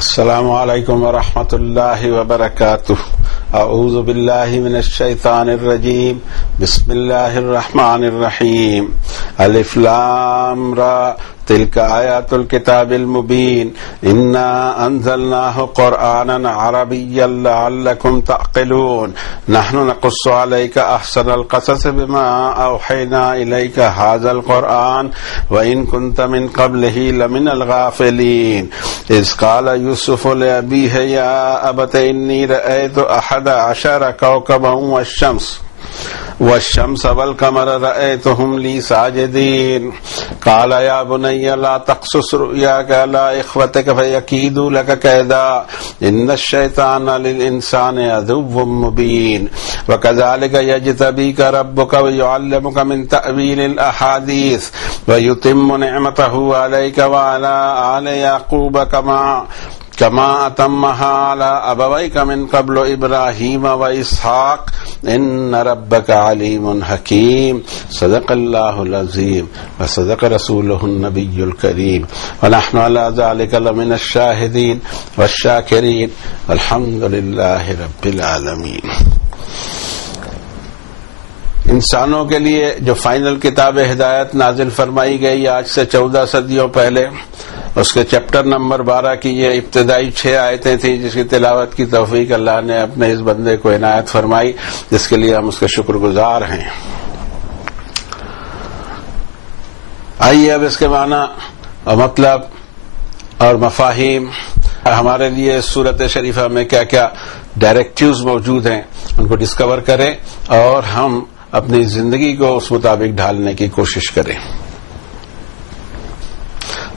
السلام علیکم ورحمۃ اللہ وبرکاتہ۔ اعوذ باللہ من الشیطان الرجیم، بسم اللہ الرحمن الرحیم۔ الف لام را تلک آیات الکتاب المبین، انا انزلناہ قرآنا عربیا لعلکم تعقلون، نحن نقص علیک احسن القصص بما اوحینا الیک ھذا القرآن وان کنت من قبلہ لمن الغافلین۔ اذ قال یوسف لأبیہ یا ابت انی رأیت احد عشر کوکبا والشمس والقمر رأيتهم لي ساجدين قال يا بني لا تقصص رؤياك على إخوتك فيكيدوا لك كيدا إن الشيطان للإنسان عدو مبين وكذلك يجتبيك ربك ويعلمك من تأويل الأحاديث ويتم نعمته عليك وعلى آل يعقوب كما أتمها على أبويك من قبل إبراهيم وإسحاق إن ربك عليم حكيم۔ صدق الله العظيم وصدق رسوله النبي الكريم ونحن على ذلك لمن الشاهدين والشاكرين والحمد لله رب العالمين۔ انسانوں کے لیے جو فائنل کتاب ہدایت نازل فرمائی گئی آج سے 14 صدیوں پہلے، اس کے چیپٹر نمبر 12 کی یہ ابتدائی 6 آیتیں تھیں جس کی تلاوت کی توفیق اللہ نے اپنے اس بندے کو عنایت فرمائی، جس کے لیے ہم اس کے شکر گزار ہیں۔ آئیے اب اس کے معنی اور مطلب اور مفاہیم، ہمارے لیے اس سورت شریفہ میں کیا کیا ڈائریکٹیوز موجود ہیں ان کو ڈسکور کریں اور ہم اپنی زندگی کو اس مطابق ڈھالنے کی کوشش کریں۔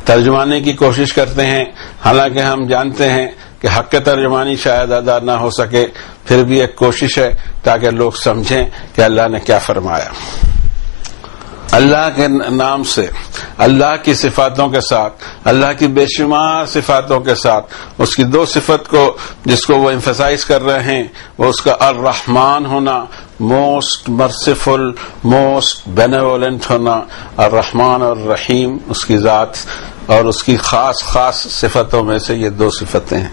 ترجمانے کی کوشش کرتے ہیں، حالانکہ ہم جانتے ہیں کہ حق ترجمانی شاید ادا نہ ہو سکے، پھر بھی ایک کوشش ہے تاکہ لوگ سمجھیں کہ اللہ نے کیا فرمایا۔ اللہ کے نام سے، اللہ کی صفاتوں کے ساتھ، اللہ کی بے شمار صفاتوں کے ساتھ، اس کی 2 صفت کو جس کو وہ ایمفسائز کر رہے ہیں وہ اس کا الرحمن ہونا، موسٹ مرسیفل، موسٹ بینیولنٹ ہونا، الرحمن اور الرحیم اس کی ذات اور اس کی خاص صفتوں میں سے یہ 2 صفتیں ہیں۔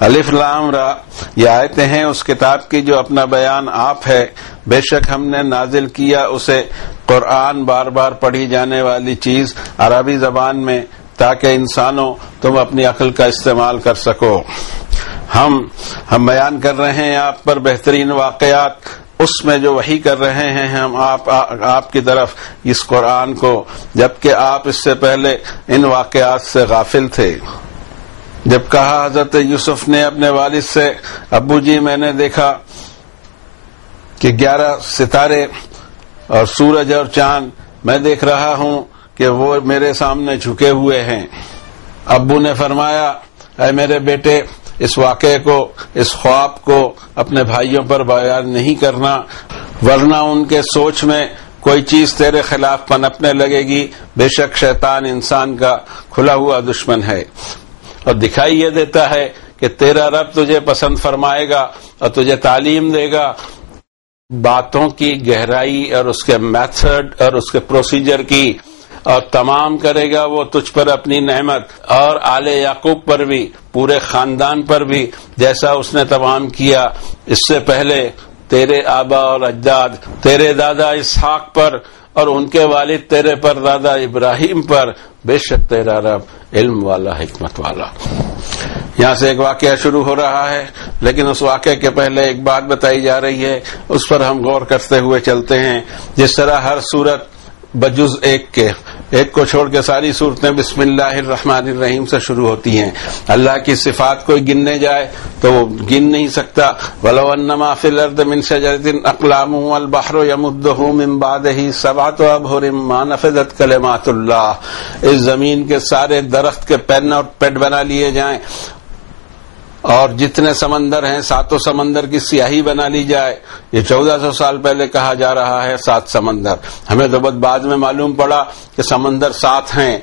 الف لام را یہ آیتیں ہیں اس کتاب کی جو اپنا بیان آپ ہے، بے شک ہم نے نازل کیا اسے قرآن بار بار پڑھی جانے والی چیز عربی زبان میں تاکہ انسانوں تم اپنی عقل کا استعمال کر سکو۔ ہم بیان کر رہے ہیں آپ پر بہترین واقعات، اس میں جو وحی کر رہے ہیں ہم آپ کی طرف اس قرآن کو، جبکہ آپ اس سے پہلے ان واقعات سے غافل تھے۔ جب کہا حضرت یوسف نے اپنے والد سے، ابو جی میں نے دیکھا کہ 11 ستارے اور سورج اور چاند میں دیکھ رہا ہوں کہ وہ میرے سامنے جھکے ہوئے ہیں۔ ابو نے فرمایا، اے میرے بیٹے اس واقعے کو، اس خواب کو اپنے بھائیوں پر بیان نہیں کرنا، ورنہ ان کے سوچ میں کوئی چیز تیرے خلاف پنپنے لگے گی، بے شک شیطان انسان کا کھلا ہوا دشمن ہے، اور دکھائی یہ دیتا ہے کہ تیرا رب تجھے پسند فرمائے گا اور تجھے تعلیم دے گا باتوں کی گہرائی اور اس کے میتھڈ اور اس کے پروسیجر کی، اور تمام کرے گا وہ تجھ پر اپنی نعمت اور آل یعقوب پر بھی، پورے خاندان پر بھی، جیسا اس نے تمام کیا اس سے پہلے تیرے آبا اور اجداد، تیرے دادا اسحاق پر اور ان کے والد تیرے پر دادا ابراہیم پر، بے شک تیرا رب علم والا، حکمت والا۔ یہاں سے ایک واقعہ شروع ہو رہا ہے، لیکن اس واقعے کے پہلے ایک بات بتائی جا رہی ہے، اس پر ہم غور کرتے ہوئے چلتے ہیں۔ جس طرح ہر سورت بجز ایک کو چھوڑ کے ساری صورتیں بسم اللہ الرحمن الرحیم سے شروع ہوتی ہیں۔ اللہ کی صفات کوئی گننے جائے تو وہ گن نہیں سکتا۔ وَلَوْ أَنَّمَا فِي الْأَرْضِ مِنْ شَجَرَةٍ أَقْلَامٌ وَالْبَحْرُ يَمُدُّهُ مِنْ بَعْدِهِ 7 أَبْحُرٍ مَا نَفِدَتْ كَلِمَاتُ اللَّهِ، اس زمین کے سارے درخت کے پین اور پیڈ بنا لیے جائیں اور جتنے سمندر ہیں 7 سمندر کی سیاہی بنا لی جائے، یہ 1400 سال پہلے کہا جا رہا ہے 7 سمندر، ہمیں تو بہت بعد میں معلوم پڑا کہ سمندر 7 ہیں،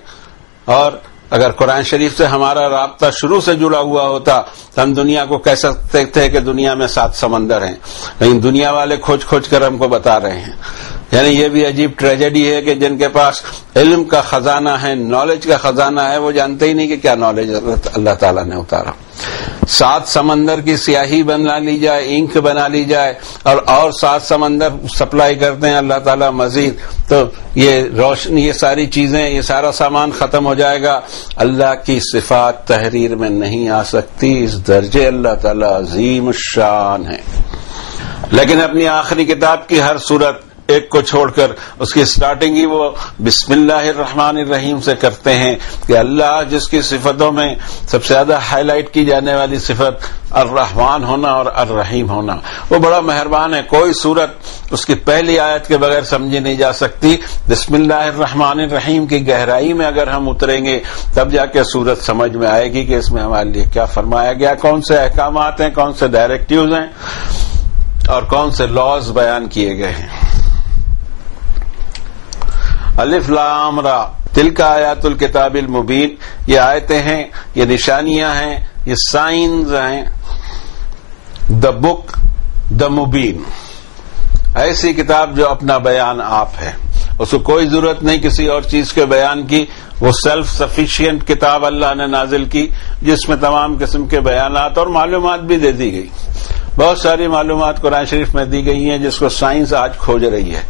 اور اگر قرآن شریف سے ہمارا رابطہ شروع سے جڑا ہوا ہوتا تو ہم دنیا کو کہہ سکتے تھے کہ دنیا میں 7 سمندر ہیں، لیکن دنیا والے کھوج کر ہم کو بتا رہے ہیں۔ یعنی یہ بھی عجیب ٹریجڈی ہے کہ جن کے پاس علم کا خزانہ ہے، نالج کا خزانہ ہے، وہ جانتے ہی نہیں کہ کیا نالج اللہ تعالیٰ نے اتارا۔ 7 سمندر کی سیاہی بنا لی جائے، انک بنا لی جائے، اور 7 سمندر سپلائی کرتے ہیں اللہ تعالیٰ مزید، تو یہ روشنی، یہ ساری چیزیں، یہ سارا سامان ختم ہو جائے گا۔ اللہ کی صفات تحریر میں نہیں آ سکتی، اس درجے اللہ تعالیٰ عظیم الشان ہے۔ لیکن اپنی آخری کتاب کی ہر صورت ایک کو چھوڑ کر اس کی سٹارٹنگ ہی وہ بسم اللہ الرحمن الرحیم سے کرتے ہیں کہ اللہ جس کی صفتوں میں سب سے زیادہ ہائی لائٹ کی جانے والی صفت الرحمن ہونا اور الرحیم ہونا، وہ بڑا مہربان ہے۔ کوئی صورت اس کی پہلی آیت کے بغیر سمجھی نہیں جا سکتی۔ بسم اللہ الرحمن الرحیم کی گہرائی میں اگر ہم اتریں گے تب جا کے صورت سمجھ میں آئے گی کہ اس میں ہمارے لیے کیا فرمایا گیا، کون سے احکامات ہیں، کون سے ڈائریکٹیوز ہیں اور کون سے لاز بیان کیے گئے ہیں۔ الف لام را تلک آیات الکتاب المبین، یہ آیتیں ہیں، یہ نشانیاں ہیں، یہ سائنز ہیں، دا بک دا مبین، ایسی کتاب جو اپنا بیان آپ ہے، اس کو کوئی ضرورت نہیں کسی اور چیز کے بیان کی، وہ سیلف سفیشینٹ کتاب اللہ نے نازل کی جس میں تمام قسم کے بیانات اور معلومات بھی دے دی گئی۔ بہت ساری معلومات قرآن شریف میں دی گئی ہیں جس کو سائنس آج کھوج رہی ہے،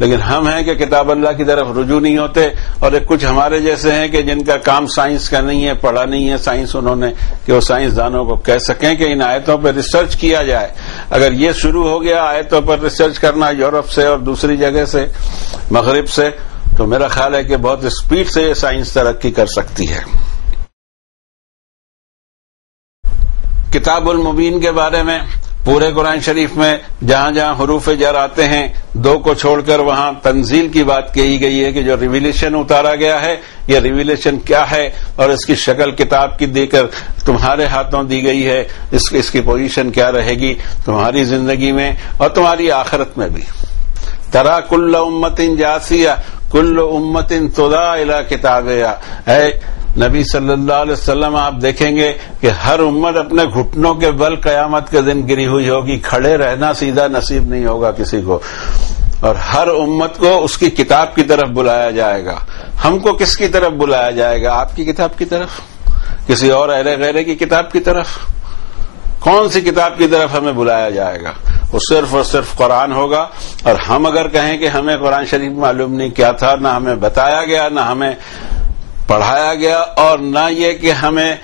لیکن ہم ہیں کہ کتاب اللہ کی طرف رجوع نہیں ہوتے، اور ایک کچھ ہمارے جیسے ہیں کہ جن کا کام سائنس کا نہیں ہے، پڑھا نہیں ہے سائنس انہوں نے کہ وہ سائنسدانوں کو کہہ سکیں کہ ان آیتوں پر ریسرچ کیا جائے۔ اگر یہ شروع ہو گیا آیتوں پر ریسرچ کرنا یورپ سے اور دوسری جگہ سے، مغرب سے، تو میرا خیال ہے کہ بہت اسپیڈ سے یہ سائنس ترقی کر سکتی ہے۔ کتاب المبین کے بارے میں پورے قرآن شریف میں جہاں جہاں حروف جر آتے ہیں 2 کو چھوڑ کر وہاں تنزیل کی بات کہی گئی ہے کہ جو ریویلیشن اتارا گیا ہے یہ ریویلیشن کیا ہے اور اس کی شکل کتاب کی دے کر تمہارے ہاتھوں دی گئی ہے، اس کی پوزیشن کیا رہے گی تمہاری زندگی میں اور تمہاری آخرت میں بھی۔ ترا کل امت جاسیہ کل امت تدعی الی کتابہا، اے نبی صلی اللہ علیہ وسلم آپ دیکھیں گے کہ ہر امت اپنے گھٹنوں کے بل قیامت کے دن گری ہوئی ہوگی، کھڑے رہنا سیدھا نصیب نہیں ہوگا کسی کو، اور ہر امت کو اس کی کتاب کی طرف بلایا جائے گا۔ ہم کو کس کی طرف بلایا جائے گا؟ آپ کی کتاب کی طرف؟ کسی اور اہل غیرے کی کتاب کی طرف؟ کون سی کتاب کی طرف ہمیں بلایا جائے گا؟ وہ صرف اور صرف قرآن ہوگا، اور ہم اگر کہیں کہ ہمیں قرآن شریف معلوم نہیں کیا تھا، نہ ہمیں بتایا گیا، نہ ہمیں پڑھایا گیا، اور نہ یہ کہ ہمیں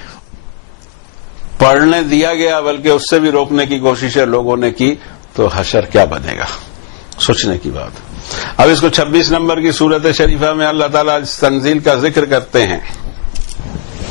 پڑھنے دیا گیا بلکہ اس سے بھی روکنے کی کوشش لوگوں نے کی، تو حشر کیا بنے گا؟ سوچنے کی بات۔ اب اس کو 26 نمبر کی سورت شریفہ میں اللہ تعالیٰ اس تنزیل کا ذکر کرتے ہیں،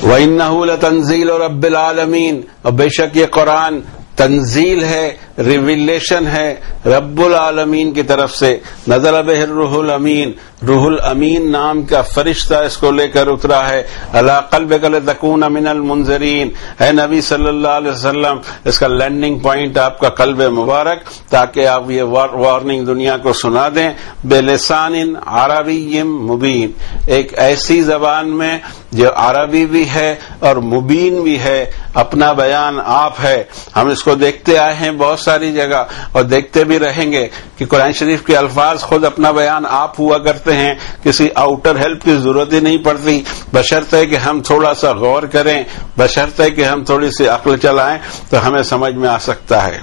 وَإِنَّهُ لَتَنزِيلُ رَبِّ الْعَالَمِينَ، اور بے شک یہ قرآن تنزیل ہے، ریویلیشن ہے رب العالمین کی طرف سے، نزل بہ الروح الامین، روح الامین نام کا فرشتہ اس کو لے کر اترا ہے، علی قلبک لتکون من المنذرین، اے نبی صلی اللہ علیہ وسلم اس کا لینڈنگ پوائنٹ آپ کا قلب مبارک، تاکہ آپ یہ وارننگ دنیا کو سنا دیں، بلسان عربی مبین، ایک ایسی زبان میں جو عربی بھی ہے اور مبین بھی ہے، اپنا بیان آپ ہے۔ ہم اس کو دیکھتے آئے ہیں بہت ساری جگہ اور دیکھتے بھی رہیں گے کہ قرآن شریف کے الفاظ خود اپنا بیان آپ ہوا کرتے ہیں، کسی آؤٹر ہیلپ کی ضرورت ہی نہیں پڑتی، بشرطے کہ ہم تھوڑا سا غور کریں، بشرطے کہ ہم تھوڑی سی عقل چلائیں تو ہمیں سمجھ میں آ سکتا ہے۔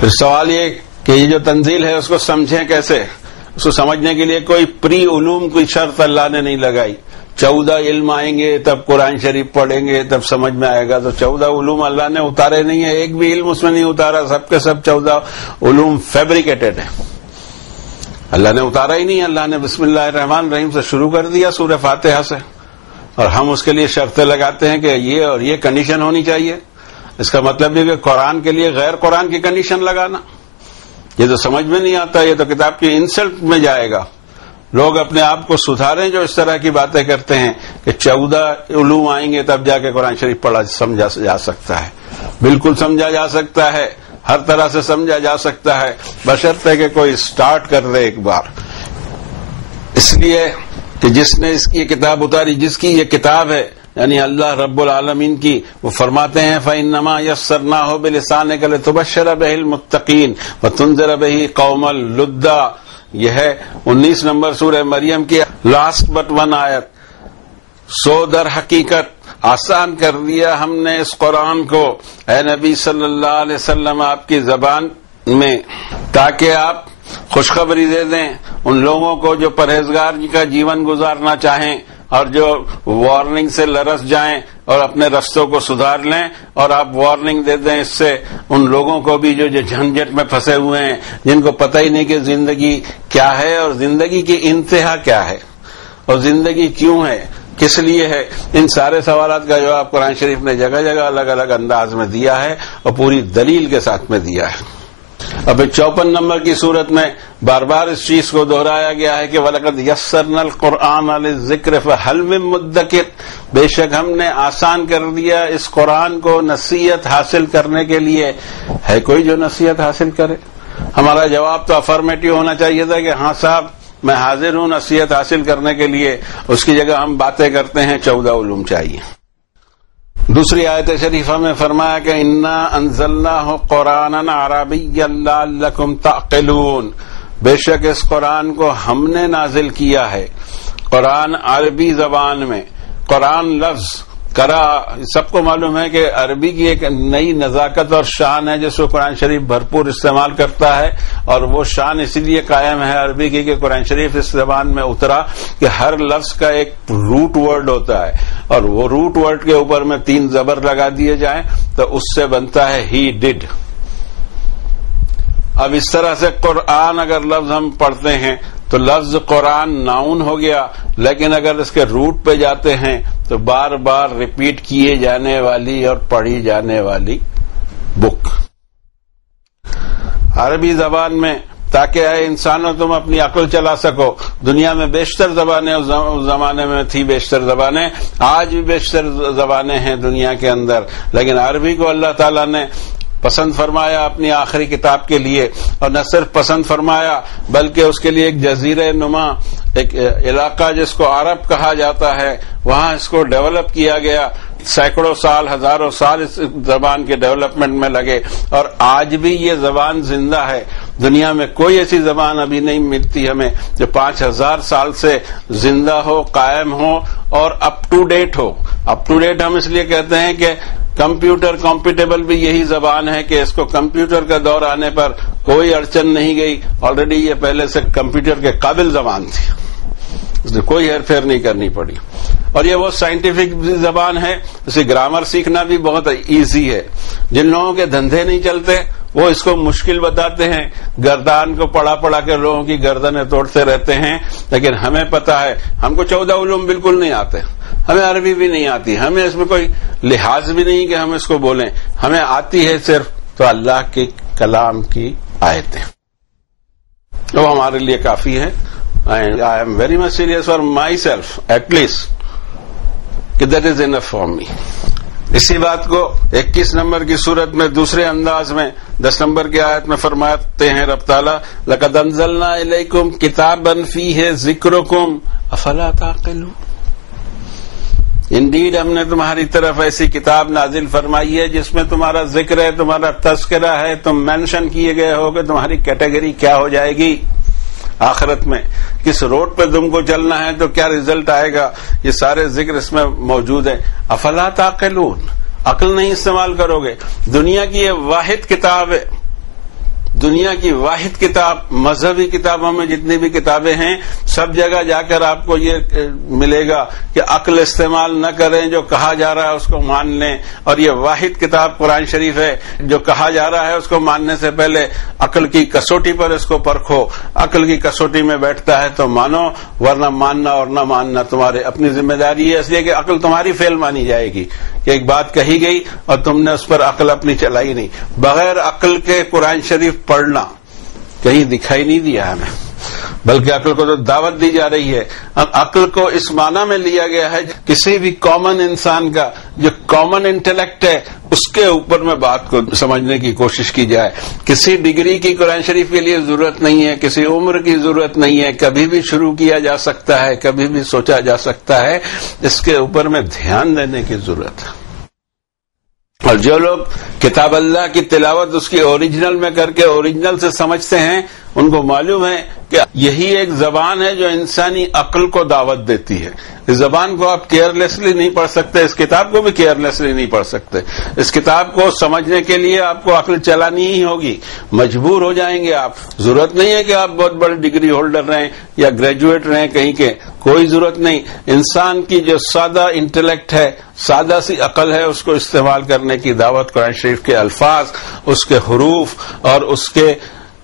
پھر سوال یہ کہ یہ جو تنزیل ہے اس کو سمجھیں کیسے؟ اس کو سمجھنے کے لیے کوئی پری علوم کی شرط اللہ نے نہیں لگائی، 14 علم آئیں گے تب قرآن شریف پڑھیں گے تب سمجھ میں آئے گا، تو 14 علوم اللہ نے اتارے نہیں ہیں، ایک بھی علم اس میں نہیں اتارا، سب کے سب 14 علوم فیبریکیٹڈ ہیں، اللہ نے اتارا ہی نہیں۔ اللہ نے بسم اللہ الرحمن الرحیم سے شروع کر دیا سورہ فاتحہ سے، اور ہم اس کے لیے شرطیں لگاتے ہیں کہ یہ اور یہ کنڈیشن ہونی چاہیے۔ اس کا مطلب یہ کہ قرآن کے لیے غیر قرآن کی کنڈیشن لگانا، یہ تو سمجھ میں نہیں آتا، یہ تو کتاب کی انسلٹ میں جائے گا۔ لوگ اپنے آپ کو سدھاریں جو اس طرح کی باتیں کرتے ہیں کہ 14 علوم آئیں گے تب جا کے قرآن شریف پڑھا سمجھا جا سکتا ہے۔ بالکل سمجھا جا سکتا ہے، ہر طرح سے سمجھا جا سکتا ہے، بشرطے کہ کوئی سٹارٹ کر دے ایک بار۔ اس لیے کہ جس نے اس کی کتاب اتاری، جس کی یہ کتاب ہے یعنی اللہ رب العالمین کی، وہ فرماتے ہیں فَإِنَّمَا يَسَّرْنَاهُ بِلِسَانِكَ لِتُبَشِّرَ بِهِ الْمُتَّقِينَ وَتُنذِرَ بِهِ قَوْمًا لُدًّا، یہ ہے 19 نمبر سورہ مریم کی لاسٹ بٹ ون آیت. سو در حقیقت آسان کر دیا ہم نے اس قرآن کو اے نبی صلی اللہ علیہ وسلم آپ کی زبان میں، تاکہ آپ خوشخبری دے دیں ان لوگوں کو جو پرہیزگار کا جیون گزارنا چاہیں اور جو وارننگ سے لرس جائیں اور اپنے رستوں کو سدھار لیں، اور آپ وارننگ دے دیں اس سے ان لوگوں کو بھی جو جھنجٹ میں پھنسے ہوئے ہیں، جن کو پتہ ہی نہیں کہ زندگی کیا ہے اور زندگی کی انتہا کیا ہے اور زندگی کیوں ہے، کس لیے ہے. ان سارے سوالات کا جواب قرآن شریف نے جگہ جگہ الگ الگ انداز میں دیا ہے اور پوری دلیل کے ساتھ میں دیا ہے. اب 54 نمبر کی صورت میں بار بار اس چیز کو دہرایا گیا ہے کہ وَلَقَدْ يَسَّرْنَا الْقُرْآنَ لِلذِّكْرِ فَهَلْ مِن مُدَّكِرٍ، بے شک ہم نے آسان کر دیا اس قرآن کو نصیحت حاصل کرنے کے لیے، ہے کوئی جو نصیحت حاصل کرے؟ ہمارا جواب تو افرمیٹو ہونا چاہیے تھا کہ ہاں صاحب میں حاضر ہوں نصیحت حاصل کرنے کے لیے. اس کی جگہ ہم باتیں کرتے ہیں 14 علوم چاہیے. دوسری آیت شریفہ میں فرمایا کہ انا انزلناہ قرآنا عربیا لعلکم تعقلون، بے شک اس قرآن کو ہم نے نازل کیا ہے قرآن عربی زبان میں. قرآن لفظ کرا سب کو معلوم ہے کہ عربی کی ایک نئی نزاکت اور شان ہے جس کو قرآن شریف بھرپور استعمال کرتا ہے، اور وہ شان اسی لیے قائم ہے عربی کی کہ قرآن شریف اس زبان میں اترا کہ ہر لفظ کا ایک روٹ ورڈ ہوتا ہے، اور وہ روٹ ورڈ کے اوپر میں 3 زبر لگا دیے جائیں تو اس سے بنتا ہے ہی ڈڈ. اب اس طرح سے قرآن اگر لفظ ہم پڑھتے ہیں تو لفظ قرآن ناؤن ہو گیا، لیکن اگر اس کے روٹ پہ جاتے ہیں تو بار بار ریپیٹ کیے جانے والی اور پڑھی جانے والی بک. عربی زبان میں تاکہ اے انسانوں تم اپنی عقل چلا سکو. دنیا میں بیشتر زبانیں اس زمانے میں تھی، بیشتر زبانیں، آج بھی بیشتر زبانیں ہیں دنیا کے اندر، لیکن عربی کو اللہ تعالیٰ نے پسند فرمایا اپنی آخری کتاب کے لیے، اور نہ صرف پسند فرمایا بلکہ اس کے لیے ایک جزیرہ نما، ایک علاقہ جس کو عرب کہا جاتا ہے، وہاں اس کو ڈیولپ کیا گیا. سینکڑوں سال، ہزاروں سال اس زبان کے ڈیولپمنٹ میں لگے، اور آج بھی یہ زبان زندہ ہے. دنیا میں کوئی ایسی زبان ابھی نہیں ملتی ہمیں جو 5000 سال سے زندہ ہو، قائم ہو اور اپ ٹو ڈیٹ ہو. اپ ٹو ڈیٹ ہم اس لیے کہتے ہیں کہ کمپیوٹر کمپیٹیبل بھی یہی زبان ہے کہ اس کو کمپیوٹر کا دور آنے پر کوئی اڑچن نہیں گئی، آلریڈی یہ پہلے سے کمپیوٹر کے قابل زبان تھی، اس نے کوئی ہیر پھیر نہیں کرنی پڑی. اور یہ وہ سائنٹیفک زبان ہے، اسے گرامر سیکھنا بھی بہت ایزی ہے. جن لوگوں کے دھندے نہیں چلتے وہ اس کو مشکل بتاتے ہیں، گردان کو پڑھا پڑھا کے لوگوں کی گردنیں توڑتے رہتے ہیں. لیکن ہمیں پتا ہے، ہم کو 14 علوم بالکل نہیں آتے، ہمیں عربی بھی نہیں آتی، ہمیں اس میں کوئی لحاظ بھی نہیں کہ ہم اس کو بولیں. ہمیں آتی ہے صرف تو اللہ کے کلام کی آیتیں، وہ ہمارے لیے کافی ہے. I am very much serious for myself at least کہ that is enough for me. اسی بات کو 21 نمبر کی صورت میں دوسرے انداز میں 10 نمبر کی آیت میں فرماتے ہیں رب تعالیٰ لَقَدْ أَنزَلْنَا إِلَيْكُمْ كِتَابًا فِيهِ ذِكْرُكُمْ أَفَلَا تَعْقِلُونَ. انڈیڈ ہم نے تمہاری طرف ایسی کتاب نازل فرمائی ہے جس میں تمہارا ذکر ہے، تمہارا تذکرہ ہے، تم مینشن کیے گئے ہو کہ تمہاری کیٹیگری کیا ہو جائے گی آخرت میں، کس روڈ پہ تم کو چلنا ہے تو کیا ریزلٹ آئے گا، یہ سارے ذکر اس میں موجود ہیں. افلا تعقلون، عقل نہیں استعمال کرو گے. دنیا کی یہ واحد کتاب ہے، دنیا کی واحد کتاب. مذہبی کتابوں میں جتنی بھی کتابیں ہیں سب جگہ جا کر آپ کو یہ ملے گا کہ عقل استعمال نہ کریں، جو کہا جا رہا ہے اس کو مان لیں. اور یہ واحد کتاب قرآن شریف ہے، جو کہا جا رہا ہے اس کو ماننے سے پہلے عقل کی کسوٹی پر اس کو پرکھو. عقل کی کسوٹی میں بیٹھتا ہے تو مانو، ورنہ ماننا اور نہ ماننا تمہارے اپنی ذمہ داری ہے. اس لیے کہ عقل تمہاری فیل مانی جائے گی کہ ایک بات کہی گئی اور تم نے اس پر عقل اپنی چلائی نہیں. بغیر عقل کے قرآن شریف پڑھنا کہیں دکھائی نہیں دیا ہمیں، بلکہ عقل کو تو دعوت دی جا رہی ہے. عقل کو اس معنی میں لیا گیا ہے کسی بھی کامن انسان کا جو کامن انٹلیکٹ ہے اس کے اوپر میں بات کو سمجھنے کی کوشش کی جائے. کسی ڈگری کی قرآن شریف کے لیے ضرورت نہیں ہے، کسی عمر کی ضرورت نہیں ہے، کبھی بھی شروع کیا جا سکتا ہے، کبھی بھی سوچا جا سکتا ہے. اس کے اوپر میں دھیان دینے کی ضرورت ہے. اور جو لوگ کتاب اللہ کی تلاوت اس کی اوریجنل میں کر کے اوریجنل سے سمجھتے ہیں، ان کو معلوم ہے کہ یہی ایک زبان ہے جو انسانی عقل کو دعوت دیتی ہے. اس زبان کو آپ کیئرلیسلی نہیں پڑھ سکتے، اس کتاب کو بھی کیئرلیسلی نہیں پڑھ سکتے. اس کتاب کو سمجھنے کے لیے آپ کو عقل چلانی ہی ہوگی، مجبور ہو جائیں گے آپ. ضرورت نہیں ہے کہ آپ بہت بڑے ڈگری ہولڈر رہیں یا گریجویٹ رہیں کہیں کے، کوئی ضرورت نہیں. انسان کی جو سادہ انٹلیکٹ ہے، سادہ سی عقل ہے، اس کو استعمال کرنے کی دعوت قرآن شریف کے الفاظ، اس کے حروف اور اس کے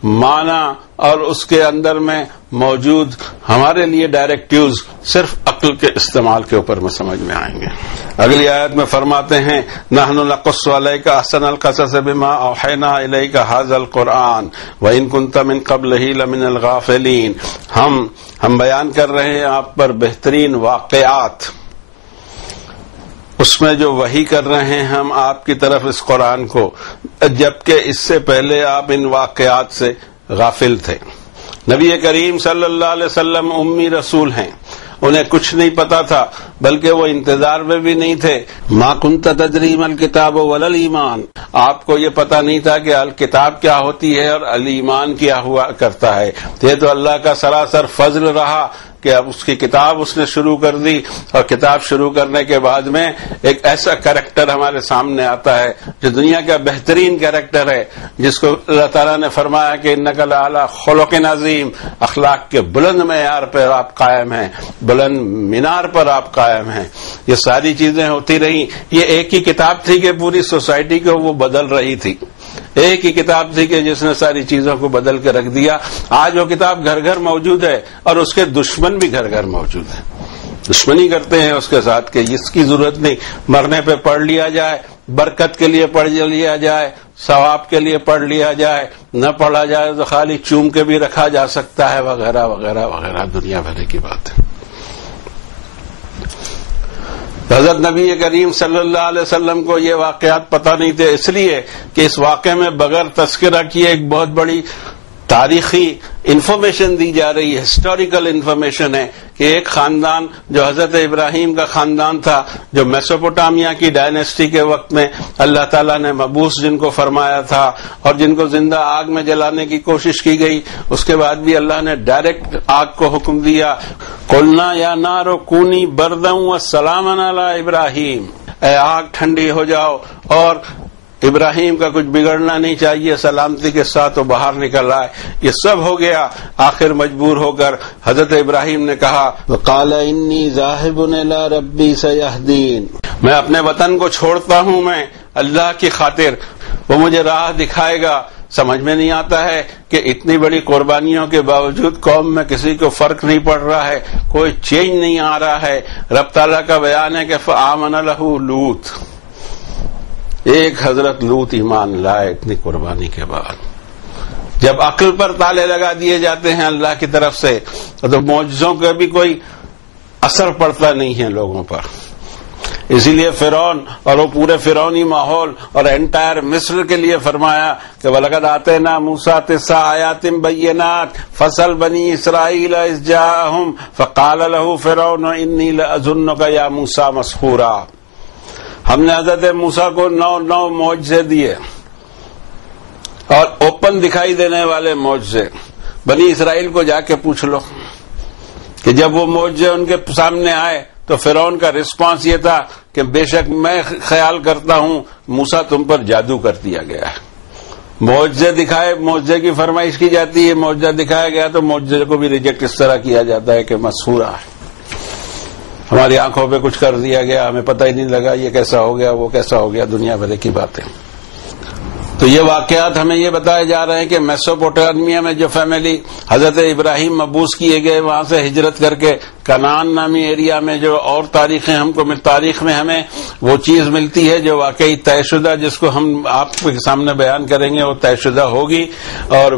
معنی اور اس کے اندر میں موجود ہمارے لیے ڈائریکٹیوز صرف عقل کے استعمال کے اوپر میں سمجھ میں آئیں گے. اگلی آیت میں فرماتے ہیں نحن نقص علیک احسن القصص بما اوحینا الیک ھذا القرآن وان کنت من قبلہ لمن الغافلین. ہم بیان کر رہے ہیں آپ پر بہترین واقعات، اس میں جو وحی کر رہے ہیں ہم آپ کی طرف اس قرآن کو، جبکہ اس سے پہلے آپ ان واقعات سے غافل تھے. نبی کریم صلی اللہ علیہ وسلم امی رسول ہیں، انہیں کچھ نہیں پتا تھا، بلکہ وہ انتظار میں بھی نہیں تھے. ما کنت تدری ما الکتاب ولا الایمان، آپ کو یہ پتا نہیں تھا کہ الکتاب کیا ہوتی ہے اور الایمان کیا ہوا کرتا ہے. یہ تو اللہ کا سراسر فضل رہا کہ اب اس کی کتاب اس نے شروع کر دی، اور کتاب شروع کرنے کے بعد میں ایک ایسا کریکٹر ہمارے سامنے آتا ہے جو دنیا کا بہترین کریکٹر ہے، جس کو اللہ تعالیٰ نے فرمایا کہ انک لعلی خلق عظیم، اخلاق کے بلند معیار پر آپ قائم ہیں، بلند مینار پر آپ قائم ہیں. یہ ساری چیزیں ہوتی رہیں. یہ ایک ہی کتاب تھی کہ پوری سوسائٹی کو وہ بدل رہی تھی، ایک ہی کتاب تھی کہ جس نے ساری چیزوں کو بدل کے رکھ دیا. آج وہ کتاب گھر گھر موجود ہے اور اس کے دشمن بھی گھر گھر موجود ہیں، دشمنی کرتے ہیں اس کے ساتھ کہ اس کی ضرورت نہیں، مرنے پہ پڑھ لیا جائے، برکت کے لیے پڑھ لیا جائے، ثواب کے لیے پڑھ لیا جائے، نہ پڑھا جائے تو خالی چوم کے بھی رکھا جا سکتا ہے، وغیرہ وغیرہ وغیرہ، دنیا بھر کی بات ہے. حضرت نبی کریم صلی اللہ علیہ وسلم کو یہ واقعات پتہ نہیں تھے، اس لیے کہ اس واقعے میں بغیر تذکرہ کیے ایک بہت بڑی تاریخی انفارمیشن دی جا رہی ہے، ہسٹوریکل انفارمیشن ہے کہ ایک خاندان جو حضرت ابراہیم کا خاندان تھا، جو میسوپوٹامیا کی ڈائنیسٹی کے وقت میں اللہ تعالیٰ نے مبعوث جن کو فرمایا تھا اور جن کو زندہ آگ میں جلانے کی کوشش کی گئی، اس کے بعد بھی اللہ نے ڈائریکٹ آگ کو حکم دیا، قلنا یا نار کونی بردا وسلاما علی ابراہیم، اے آگ ٹھنڈی ہو جاؤ اور ابراہیم کا کچھ بگڑنا نہیں چاہیے، سلامتی کے ساتھ وہ باہر نکل آئے. یہ سب ہو گیا، آخر مجبور ہو کر حضرت ابراہیم نے کہا وقال انی ذاہب الی ربی سیہدین، میں اپنے وطن کو چھوڑتا ہوں، میں اللہ کی خاطر، وہ مجھے راہ دکھائے گا. سمجھ میں نہیں آتا ہے کہ اتنی بڑی قربانیوں کے باوجود قوم میں کسی کو فرق نہیں پڑ رہا ہے، کوئی چینج نہیں آ رہا ہے. رب تعالیٰ کا بیان ہے کہ فآمن لہ لوط، ایک حضرت لوط ایمان لائے اتنی قربانی کے بعد. جب عقل پر تالے لگا دیے جاتے ہیں اللہ کی طرف سے تو معجزوں کا بھی کوئی اثر پڑتا نہیں ہے لوگوں پر. اسی لیے فرعون اور وہ پورے فرعونی ماحول اور انٹائر مصر کے لیے فرمایا کہ وَلَقَدْ آتَيْنَا مُوسَىٰ 9 آيَاتٍ بَيِّنَاتٍ فَاسْأَلْ بَنِي إِسْرَائِيلَ إِذْ جَاءَهُمْ فَقَالَ لَهُ فِرْعَوْنُ إِنِّي لَأَظُنُّكَ يَا مُوسَىٰ مَسْحُورًا. ہم نے حضرت موسیٰ کو 9 معجزے دیے اور اوپن دکھائی دینے والے معجزے. بنی اسرائیل کو جا کے پوچھ لو کہ جب وہ معجزے ان کے سامنے آئے تو فرعون کا رسپانس یہ تھا کہ بے شک میں خیال کرتا ہوں موسیٰ تم پر جادو کر دیا گیا ہے. معجزے دکھائے، معجزے کی فرمائش کی جاتی ہے، معجزہ دکھایا گیا تو معجزے کو بھی ریجیکٹ اس طرح کیا جاتا ہے کہ مسحورہ ہے، ہماری آنکھوں پہ کچھ کر دیا گیا، ہمیں پتہ ہی نہیں لگا یہ کیسا ہو گیا وہ کیسا ہو گیا، دنیا بھر کی باتیں. تو یہ واقعات ہمیں یہ بتائے جا رہے ہیں کہ میسوپوٹامیا میں جو فیملی حضرت ابراہیم مبعوث کیے گئے وہاں سے ہجرت کر کے کنعان نامی ایریا میں جو اور تاریخیں ہم کو تاریخ میں ہمیں وہ چیز ملتی ہے جو واقعی طے شدہ، جس کو ہم آپ کے سامنے بیان کریں گے، وہ طے شدہ ہوگی. اور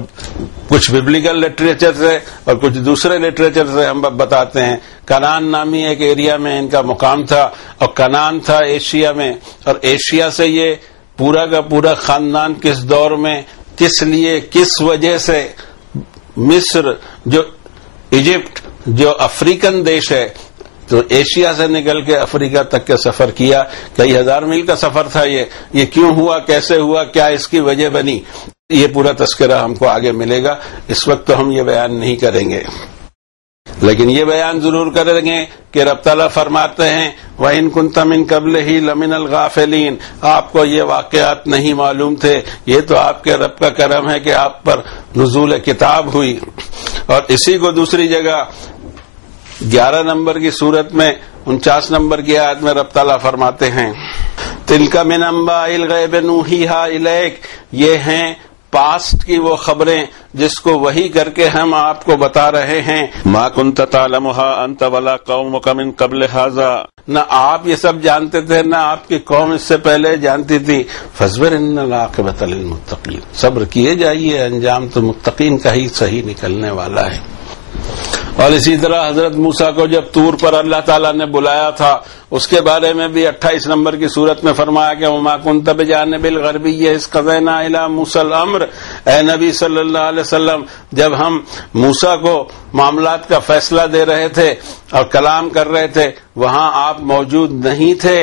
کچھ ببلیکل لٹریچر سے اور کچھ دوسرے لٹریچر سے ہم بتاتے ہیں. کنعان نامی ایک ایریا میں ان کا مقام تھا اور کنعان تھا ایشیا میں، اور ایشیا سے یہ پورا کا پورا خاندان کس دور میں، کس لیے، کس وجہ سے مصر جو ایجپٹ جو افریقن دیش ہے، تو ایشیا سے نکل کے افریقہ تک کا سفر کیا، کئی ہزار میل کا سفر تھا یہ کیوں ہوا، کیسے ہوا، کیا اس کی وجہ بنی، یہ پورا تذکرہ ہم کو آگے ملے گا، اس وقت تو ہم یہ بیان نہیں کریں گے، لیکن یہ بیان ضرور کریں گے کہ رب تعالیٰ فرماتے ہیں وَإِن كُنتَ مِن قَبْلِهِ لَمِنَ الْغَافِلِينَ، آپ کو یہ واقعات نہیں معلوم تھے، یہ تو آپ کے رب کا کرم ہے کہ آپ پر نزول کتاب ہوئی۔ اور اسی کو دوسری جگہ 11 نمبر کی صورت میں 49 نمبر کی آیت میں رب تعالیٰ فرماتے ہیں تِلْكَ مِنْ أَنْبَاءِ الْغَيْبِ نُوحِيهَا إِلَيْكَ، یہ ہیں پاسٹ کی وہ خبریں جس کو وحی کر کے ہم آپ کو بتا رہے ہیں۔ ما كنت تعلمها انت ولا قومك من قبل هذا، نہ آپ یہ سب جانتے تھے نہ آپ کی قوم اس سے پہلے جانتی تھی۔ فاصبر ان العاقبۃ للمتقین، صبر کیے جائیے، انجام تو متقین کا ہی صحیح نکلنے والا ہے۔ اور اسی طرح حضرت موسیٰ کو جب طور پر اللہ تعالیٰ نے بلایا تھا اس کے بارے میں بھی 28 نمبر کی صورت میں فرمایا کہ وما كنت بجانب الغربی اذ قضینا الی موسیٰ الامر، اے نبی صلی اللہ علیہ وسلم جب ہم موسیٰ کو معاملات کا فیصلہ دے رہے تھے اور کلام کر رہے تھے وہاں آپ موجود نہیں تھے،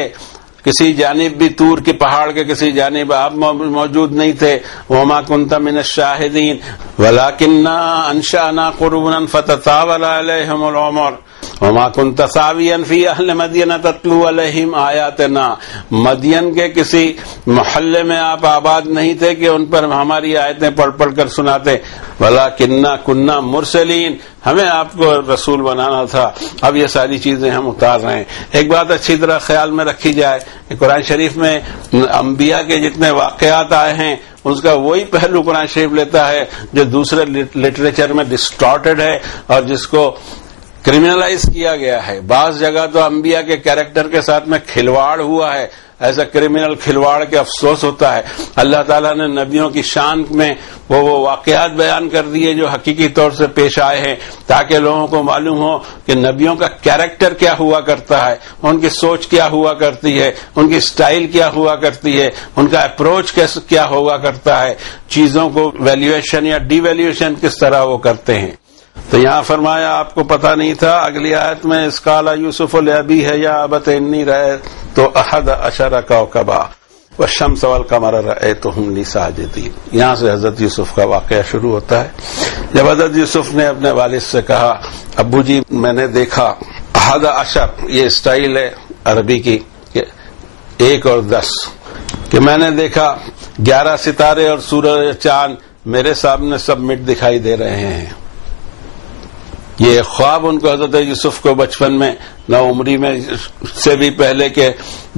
کسی جانب بھی طور کے پہاڑ کے کسی جانب آپ موجود نہیں تھے۔ وما كنت من الشاہدین ولکننا انشأنا قرونا فتطاول علیہم العمر وما كنت ثاویا فی اہل مدین تتلو علیہم آیاتنا، مدین کے کسی محلے میں آپ آباد نہیں تھے کہ ان پر ہماری آیتیں پڑھ پڑھ کر سناتے۔ ولکننا کنا مرسلین، ہمیں آپ کو رسول بنانا تھا، اب یہ ساری چیزیں ہم اتار رہے ہیں۔ ایک بات اچھی طرح خیال میں رکھی جائے کہ قرآن شریف میں انبیاء کے جتنے واقعات آئے ہیں اس کا وہی پہلو قرآن شریف لیتا ہے جو دوسرے لٹریچر میں ڈسٹارٹڈ ہے اور جس کو کرمنلائز کیا گیا ہے۔ بعض جگہ تو انبیاء کے کیریکٹر کے ساتھ میں کھلواڑ ہوا ہے، ایسا کرمنل کھلواڑ کے افسوس ہوتا ہے۔ اللہ تعالیٰ نے نبیوں کی شان میں وہ واقعات بیان کر دیے جو حقیقی طور سے پیش آئے ہیں تاکہ لوگوں کو معلوم ہو کہ نبیوں کا کیریکٹر کیا ہوا کرتا ہے، ان کی سوچ کیا ہوا کرتی ہے، ان کی سٹائل کیا ہوا کرتی ہے، ان کا اپروچ کیا ہوا کرتا ہے، چیزوں کو ویلیویشن یا ڈی ویلیویشن کس طرح وہ کرتے ہیں۔ تو یہاں فرمایا آپ کو پتہ نہیں تھا، اگلی آیت میں اس قال یوسف لابیہ یا ابت انی رأیت احد عشر کوکبا والشمس والقمر رأیتہم لی ساجدین، یہاں سے حضرت یوسف کا واقعہ شروع ہوتا ہے۔ جب حضرت یوسف نے اپنے والد سے کہا ابو جی میں نے دیکھا، احد عشر یہ اسٹائل ہے عربی کی کہ 1 اور 10، کہ میں نے دیکھا 11 ستارے اور سورج چاند میرے سامنے سب مٹ دکھائی دے رہے ہیں۔ یہ خواب ان کو حضرت یوسف کو بچپن میں نوعمری میں سے بھی پہلے کے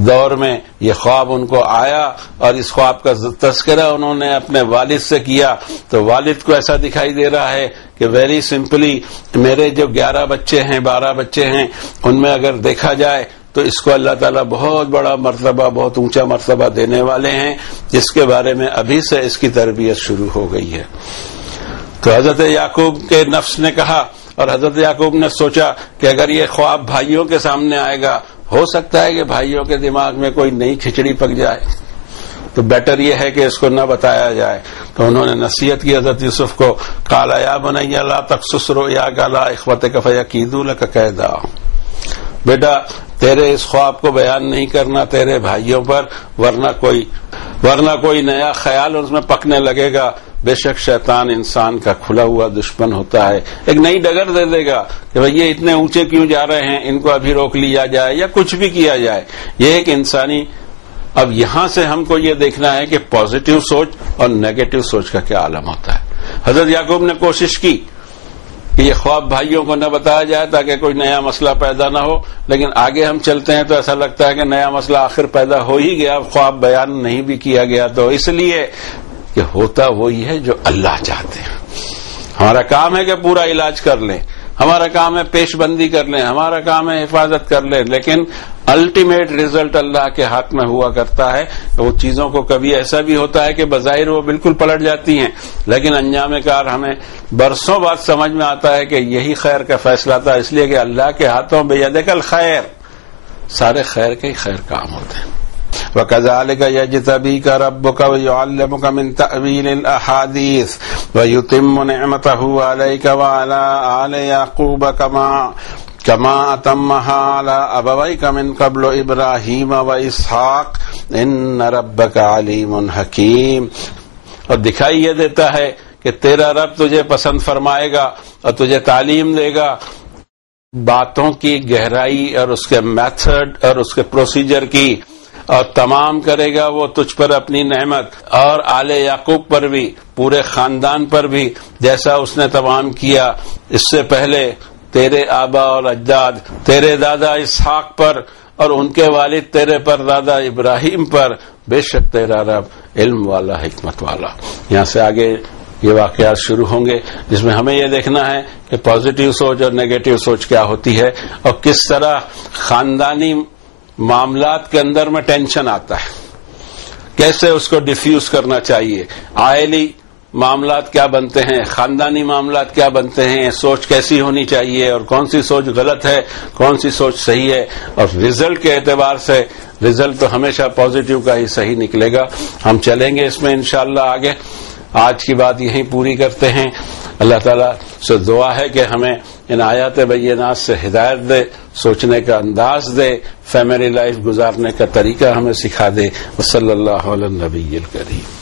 دور میں یہ خواب ان کو آیا اور اس خواب کا تذکرہ انہوں نے اپنے والد سے کیا تو والد کو ایسا دکھائی دے رہا ہے کہ ویری سمپلی میرے جو 11 بچے ہیں 12 بچے ہیں ان میں اگر دیکھا جائے تو اس کو اللہ تعالیٰ بہت بڑا مرتبہ، بہت اونچا مرتبہ دینے والے ہیں جس کے بارے میں ابھی سے اس کی تربیت شروع ہو گئی ہے۔ تو حضرت یعقوب کے نفس نے کہا اور حضرت یعقوب نے سوچا کہ اگر یہ خواب بھائیوں کے سامنے آئے گا ہو سکتا ہے کہ بھائیوں کے دماغ میں کوئی نئی کھچڑی پک جائے، تو بیٹر یہ ہے کہ اس کو نہ بتایا جائے۔ تو انہوں نے نصیحت کی حضرت یوسف کو، قال یا بنی لا تقصص رؤیاک علی اخوتک فیکیدوا لک کیدا، بیٹا تیرے اس خواب کو بیان نہیں کرنا تیرے بھائیوں پر ورنہ کوئی نیا خیال اس میں پکنے لگے گا۔ بے شک شیطان انسان کا کھلا ہوا دشمن ہوتا ہے، ایک نئی ڈگر دے دے گا کہ بھئی یہ اتنے اونچے کیوں جا رہے ہیں، ان کو ابھی روک لیا جائے یا کچھ بھی کیا جائے۔ یہ ایک انسانی، اب یہاں سے ہم کو یہ دیکھنا ہے کہ پازیٹیو سوچ اور نیگیٹو سوچ کا کیا عالم ہوتا ہے۔ حضرت یعقوب نے کوشش کی کہ یہ خواب بھائیوں کو نہ بتایا جائے تاکہ کوئی نیا مسئلہ پیدا نہ ہو، لیکن آگے ہم چلتے ہیں تو ایسا لگتا ہے کہ نیا مسئلہ آخر پیدا ہو ہی گیا، خواب بیان نہیں بھی کیا گیا، تو اس لیے کہ ہوتا وہی ہے جو اللہ چاہتے ہیں۔ ہمارا کام ہے کہ پورا علاج کر لیں، ہمارا کام ہے پیش بندی کر لیں، ہمارا کام ہے حفاظت کر لیں، لیکن الٹیمیٹ ریزلٹ اللہ کے ہاتھ میں ہوا کرتا ہے۔ وہ چیزوں کو کبھی ایسا بھی ہوتا ہے کہ بظاہر وہ بالکل پلٹ جاتی ہیں لیکن انجام کار ہمیں برسوں بعد سمجھ میں آتا ہے کہ یہی خیر کا فیصلہ تھا، اس لیے کہ اللہ کے ہاتھوں بیدک الخیر، سارے خیر کے خیر کام ہوتے ہیں۔ وَكَذَلِكَ يَجْتَبِيكَ رَبُّكَ وَيُعَلِّمُكَ مِن تَأْوِيلِ الْأَحَادِيثِ وَيُتِمُّ نِعْمَتَهُ عَلَيْكَ وَعَلَىٰ آلِ يَعْقُوبَ كَمَا کما اتمھا علی ابویک من قبل ابراہیم و اسحاق ان ربک علیم حکیم. اور دکھائی یہ دیتا ہے کہ تیرا رب تجھے پسند فرمائے گا اور تجھے تعلیم دے گا باتوں کی گہرائی اور اس کے میتھڈ اور اس کے پروسیجر کی، اور تمام کرے گا وہ تجھ پر اپنی نعمت، اور آل یعقوب پر بھی، پورے خاندان پر بھی، جیسا اس نے تمام کیا اس سے پہلے تیرے آبا اور اجداد، تیرے دادا اسحاق پر اور ان کے والد تیرے پر دادا ابراہیم پر. بے شک تیرا رب علم والا، حکمت والا. یہاں سے آگے یہ واقعات شروع ہوں گے جس میں ہمیں یہ دیکھنا ہے کہ پازیٹیو سوچ اور نیگیٹو سوچ کیا ہوتی ہے، اور کس طرح خاندانی معاملات کے اندر میں ٹینشن آتا ہے، کیسے اس کو ڈیفیوز کرنا چاہیے، عائلی معاملات کیا بنتے ہیں، خاندانی معاملات کیا بنتے ہیں، سوچ کیسی ہونی چاہیے اور کون سی سوچ غلط ہے، کون سی سوچ صحیح ہے. اور رزلٹ کے اعتبار سے رزلٹ تو ہمیشہ پازیٹیو کا ہی صحیح نکلے گا. ہم چلیں گے اس میں انشاءاللہ آگے. آج کی بات یہیں پوری کرتے ہیں. اللہ تعالیٰ سے دعا ہے کہ ہمیں ان آیات بینات سے ہدایت دے، سوچنے کا انداز دے، فیملی لائف گزارنے کا طریقہ ہمیں سکھا دے. وصلی اللہ علی النبی الکریم.